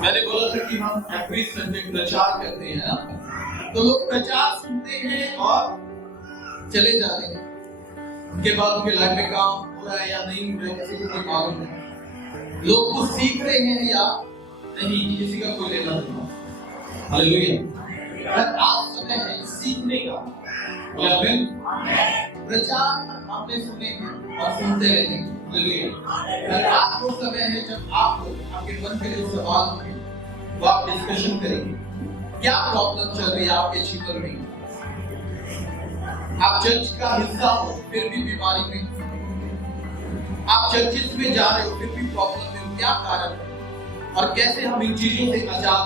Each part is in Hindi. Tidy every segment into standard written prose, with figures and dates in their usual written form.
मैंने बोला था कि हम एवरी संडे प्रचार करते हैं ना, तो लोग प्रचार सुनते हैं और चले जाते हैं। उनके बाद उनके लाइफ में काम हो रहा है या नहीं हो रहा है, किसी को कोई मालूम नहीं। लोग कुछ सीख रहे हैं या नहीं, किसी का कोई लेना नहीं। हालेलुया। आज समय है सीखने का। प्रचार आपने सुने हैं और सुनते रहेंगे। हालेलुया। आज वो समय है जब आप आपके मन के जो सवाल होंगे वो आप डिस्कशन करेंगे। क्या प्रॉब्लम चल रही है आपके जीवन में? आप चर्च का हिस्सा हो फिर भी बीमारी में, आप चर्चिस में जा रहे हो फिर भी प्रॉब्लम में, क्या कारण है और कैसे हम इन चीजों से आजाद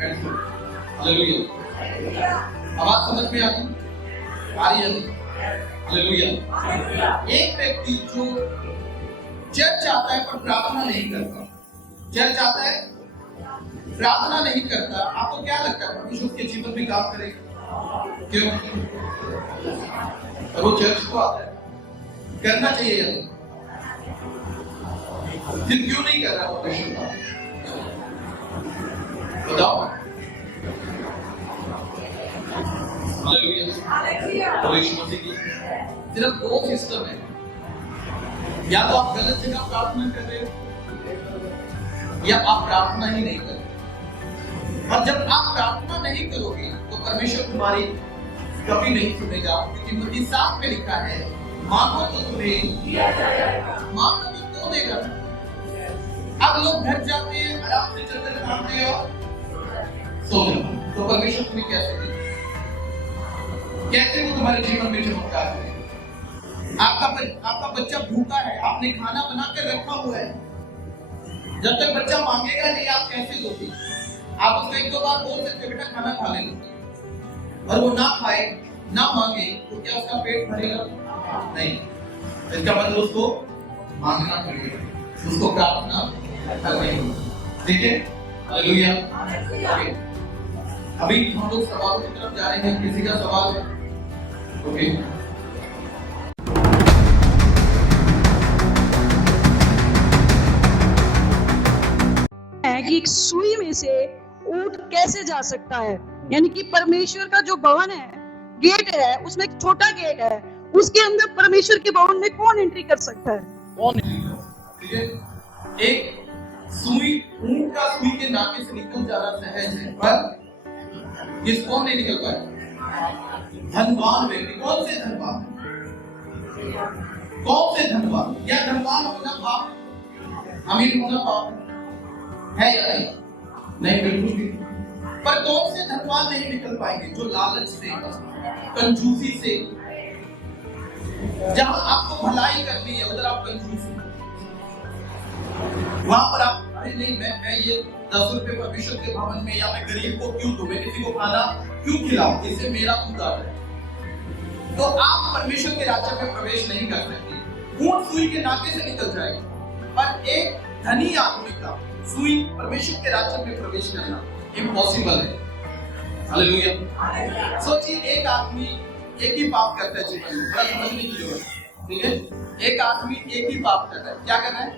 कर सकते? हालेलुया। आवाज समझ में आ रही है? हालेलुया। एक व्यक्ति जो चर्च आता है पर प्रार्थना नहीं करता, चर्च आता है प्रार्थना नहीं करता, आपको क्या लगता है परमेश्वर उसके जीवन में काम करेगा? क्यों? और वो चर्च को आता है, करना चाहिए या नहीं? फिर क्यों नहीं कर रहा परमेश्वर? बताओ। सिर्फ दो सिस्टम है, या तो आप गलत जगह प्रार्थना कर रहे हो या आप प्रार्थना ही नहीं कर रहे। और जब आप प्रार्थना नहीं करोगे तो परमेश्वर तुम्हारी कभी नहीं सुनेगा, क्योंकि मत्ती 7 में लिखा है, मांगो तो तुम्हें दिया जाएगा, मांगो तो देगा। अब लोग घर जाते हैं, आराम से चद्दर खाते हैं और सो जाते हैं, तो परमेश्वर तुम्हें कैसे देगा? कैसे वो तुम्हारे जीवन में चमत्कार करेगा? आपका बच्चा भूखा है, आपने खाना बनाकर रखा हुआ है, जब तक बच्चा मांगेगा नहीं आप कैसे दोगे? आप उसको एक दो बार बोल सकते बेटा खाना खा ले, और वो ना खाए ना मांगे तो क्या उसका पेट भरेगा? नहीं। इसका मतलब उसको मांगना पड़ेगा, उसको प्रार्थना करनी होगी। ठीक है? हालेलुया। अभी हम लोग सवालों की तरफ जा रहे हैं। किसी का सवाल है? ओके। कि एक सुई में से ऊंट कैसे जा सकता है? यानी कि परमेश्वर का जो भवन है, गेट है, उसमें एक छोटा गेट है, उसके अंदर परमेश्वर के भवन में कौन एंट्री कर सकता है? कौन एंट्री कर सकता है? ठीक है। एक सुई, ऊंट का सुई के नाके से निकल जाना सहज है, पर इस कौन नहीं निकल पाए? धनवान व्यक्ति। कौन से धनवान? कौन से धनवान? या धनवान होना पाप, अमीर होना पाप है या नहीं? नहीं, बिल्कुल भी। पर कौन से धनवान नहीं निकल पाएंगे? जो लालच से, कंजूसी से, जहां आपको भलाई करनी है उधर आप कंजूसी, वहां पर आप अरे नहीं मैं ये 10 रुपए परमेश्वर के भवन में या मैं गरीब को क्यों दूं, मैं किसी को खाना क्यों खिलाऊं, इससे मेरा खुद आ जाए, तो आप परमेश्वर के राज्य में प्रवेश नहीं कर सकते। ऊंट सुई के नाके से निकल जाएगा, पर एक धनी आदमी का सुई परमेश्वर के राज्य में प्रवेश करना इम्पॉसिबल है। हालेलुया। सोचिए, एक आदमी एक ही पाप करता है जीवन में, बड़ा समझने की जरूरत है। ठीक है? एक आदमी एक ही पाप कर रहा है, क्या कर रहा है?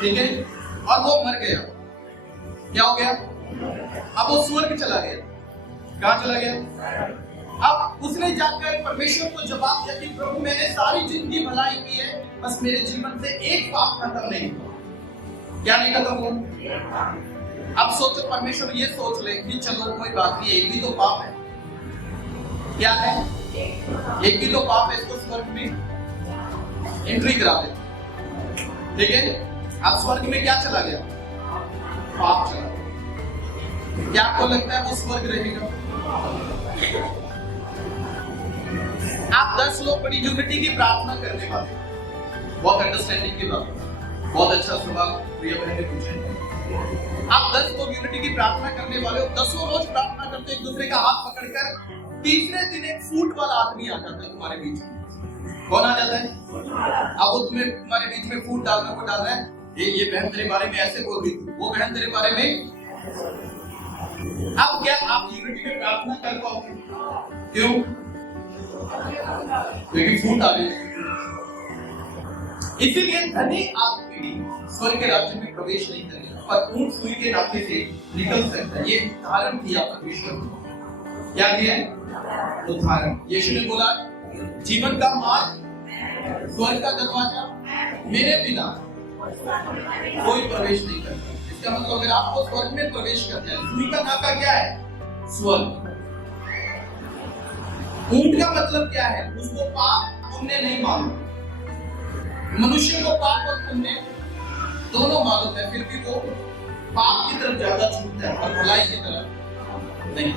ठीक है? और वो मर गया, क्या हो गया? अब वो स्वर्ग चला गया। कहां चला गया? अब उसने जाकर परमेश्वर को जवाब दिया कि प्रभु मैंने सारी जिंदगी भलाई की है, बस मेरे जीवन से एक पाप खत्म नहीं हुआ। क्या नहीं खत्म हुआ? अब सोचो, परमेश्वर ये सोच ले कि चलो कोई बात नहीं, एक भी तो पाप है। क्या है? एक भी तो पाप है, इसको स्वर्ग में एंट्री करा दे। ठीक है? अब स्वर्ग में क्या चला गया? पाप चला गया। क्या आपको लगता है वो स्वर्ग रहेगा? आप 10 लोग बड़ी यूनिटी की प्रार्थना करने वाले, बहुत अंडरस्टैंडिंग की बात, बहुत अच्छा सवाल प्रिय बहन ने पूछा। आप 10 लोग यूनिटी की प्रार्थना करने वाले हो, 10 रोज प्रार्थना करते एक दूसरे का हाथ पकड़कर, तीसरे दिन एक फूट वाला आदमी आ जाता है तुम्हारे बीच में। कौन आ जाता है? अब वो तुम्हारे बीच में फूट डालने को डाल रहा है, ये बहन तेरे बारे में ऐसे बोल रही थी, वो बहन तेरे बारे में। अब क्या आप यूनिटी में प्रार्थना कर पाओगे? क्यों? क्योंकि फूट आ गई। इसीलिए धनी आदमी स्वर्ग के राज्य में प्रवेश नहीं करेगा। पर ऊंट सुई के नाके से निकल सकता है। ये उदाहरण दिया परमेश्वर ने। क्या दिया? उदाहरण। यीशु ने बोला जीवन का मार्ग, स्वर्ग का दरवाजा मेरे बिना कोई प्रवेश नहीं करता। इसका मतलब अगर आपको स्वर्ग में प्रवेश करना है, सुई का नाका क्या है? स्वर्ग। ऊंट का मतलब क्या है? उसको पाप पुण्य नहीं मालूम। मनुष्य को पाप और पुण्य दोनों मालूम है, फिर भी वो पाप की तरफ ज्यादा छूटता है और भलाई की तरफ नहीं।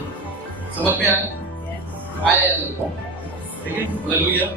समझ में आया? ठीक है, हालेलुया।